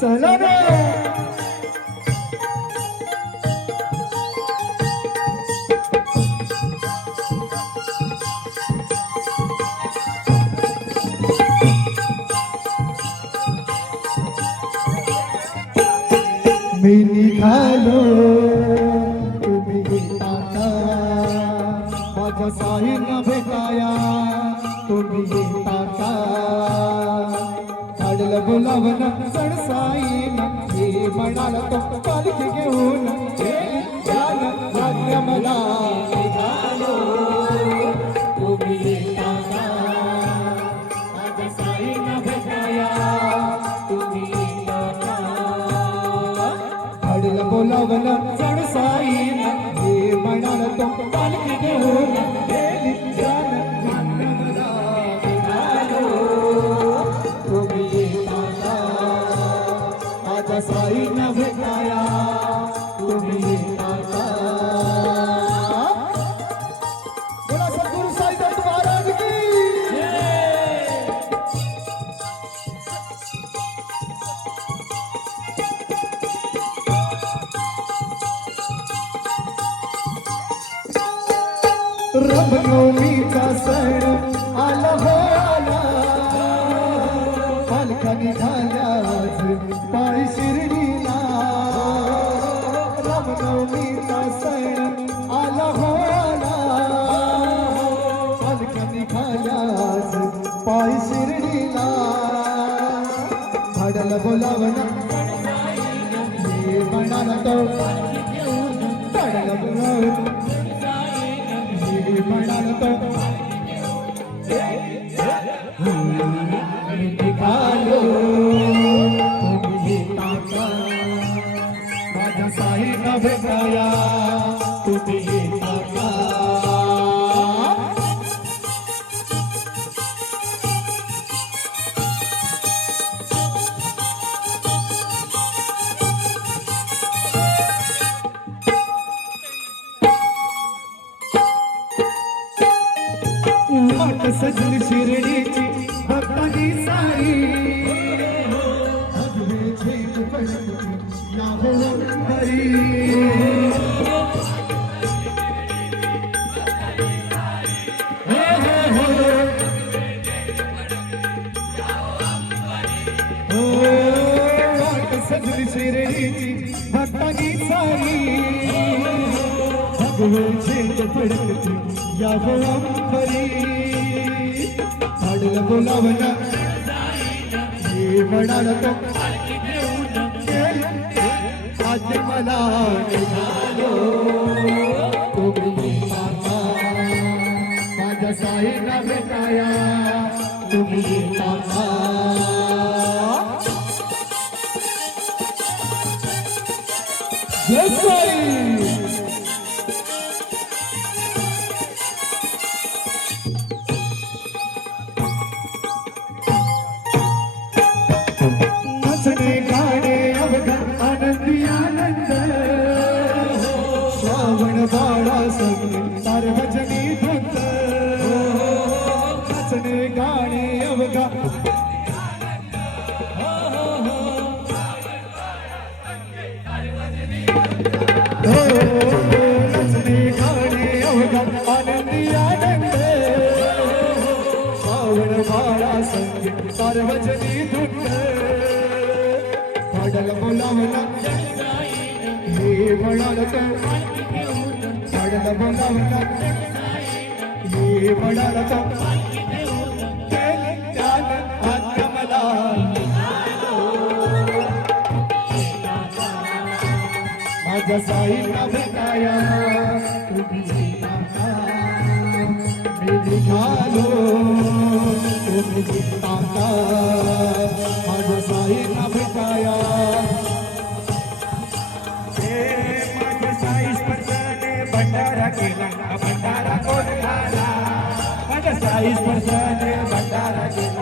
চলো মিনি খালো काढलं बोलावन सणसाईन हे म्हणाल तो पालखी घेऊन हे ज्ञान राज्य मला निघालो. चढ साईन हे म्हणाल तो पालखी घेऊन कसाई न भेटाया. तुम्ही येताना बोला सद्गुरु महाराज की सण आला हो. म्हणाला तो तुम्ही बोलावला हे म्हणाल तो आज मला निघालो तुम्ही माता माझ्या साईला भेटाया तुम्ही माता जय श्रावण बाळा सगळे सार्वजनी भक्त. नाचणे गाणे अवघा. हो, हो गाणे अवघा. आनंदी आनंद. श्रावण बाळा संग सार्वजनी धुंद पाडल बोलावला. हे म्हणाल तर पाडल बोलावला हे म्हणाल तो केली त्यानं माझ्या साईला भेटाया तुम्ही निघालो तुम्ही माझ्या साईला भेटाया. भंडारा केला भंडारा कोण झाला माझ्या चाळीस वर्षाने भंडारा केला.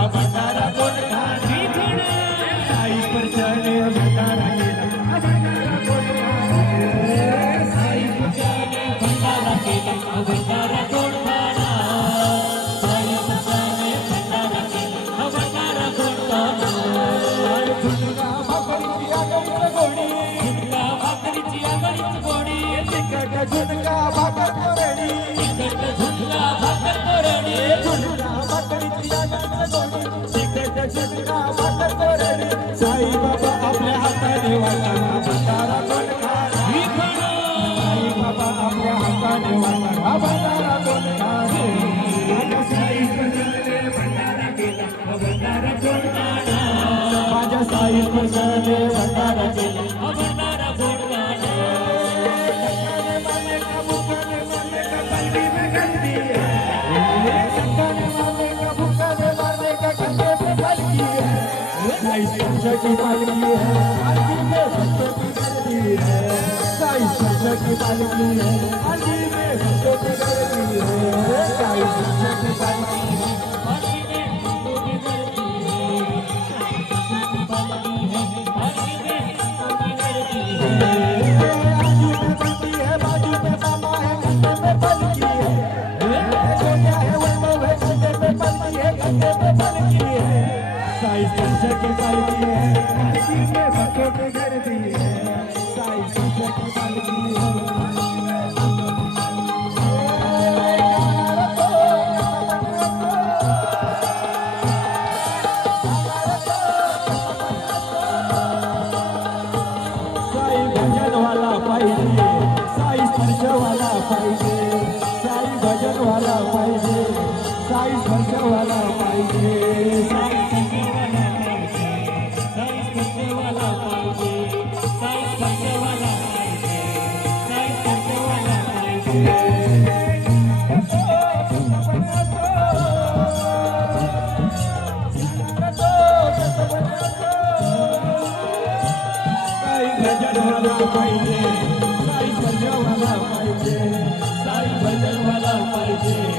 கொடி கட்ட குடுக்கா பக்கம் Altyazı M.K. सत्यवाला पाहिजे. पाहिजे. साई भजनवाला पाहिजे. साई भजनवाला पाहिजे.